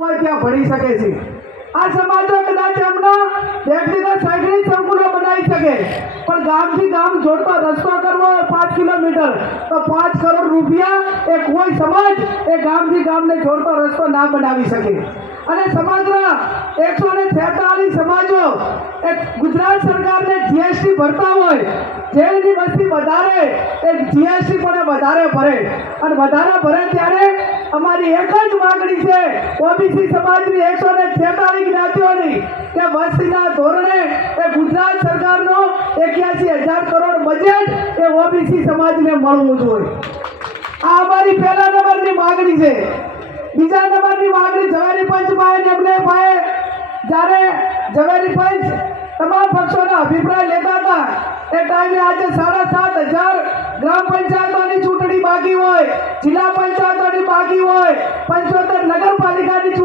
ત્યાં ભણી શકે છે. આ સમાજો કદાચ એમના વ્યક્તિગત શૈક્ષણિક સંકુલો બનાવી શકે. પણ ગામથી ગામ જોડતો રસ્તો કરવો પાંચ કિલોમીટર, તો પાંચ કરોડ રૂપિયા એ કોઈ સમાજ એ ગામથી ગામને જોડતો રસ્તો ના બનાવી શકે. અને સમાજના એકસો ને છેતાલીસ સમાજો એ ગુજરાત સરકારને જીએસટી ભરતા હોય જેની વસ્તી વધારે, એ જીએસટી પણ વધારે ભરે. અને વધારે ભરે ત્યારે અમારી એક જ માગણી છે. ઓબીસી સમાજની એકસો ને છેતાલીસ જ્ઞાતિઓની કે વસ્તીના ધોરણે એ ગુજરાત સરકારનો એક્યાસી હજાર કરોડ બજેટ એ ઓબીસી સમાજને મળવું જોઈએ. આ અમારી પહેલા નંબરની માગણી છે. બીજા નંબરની માગણી ઝવેરી પંચ ભાઈ એમને ભાઈ જ્યારે ઝવેરી પંચ તમામ પક્ષોના અભિપ્રાય લેતા હતા, એ ટાઈમે આજે સાડા સાત હજાર ગ્રામ પંચાયતોની ચૂંટણી બાકી હોય, જિલ્લા પંચાયતોની બાકી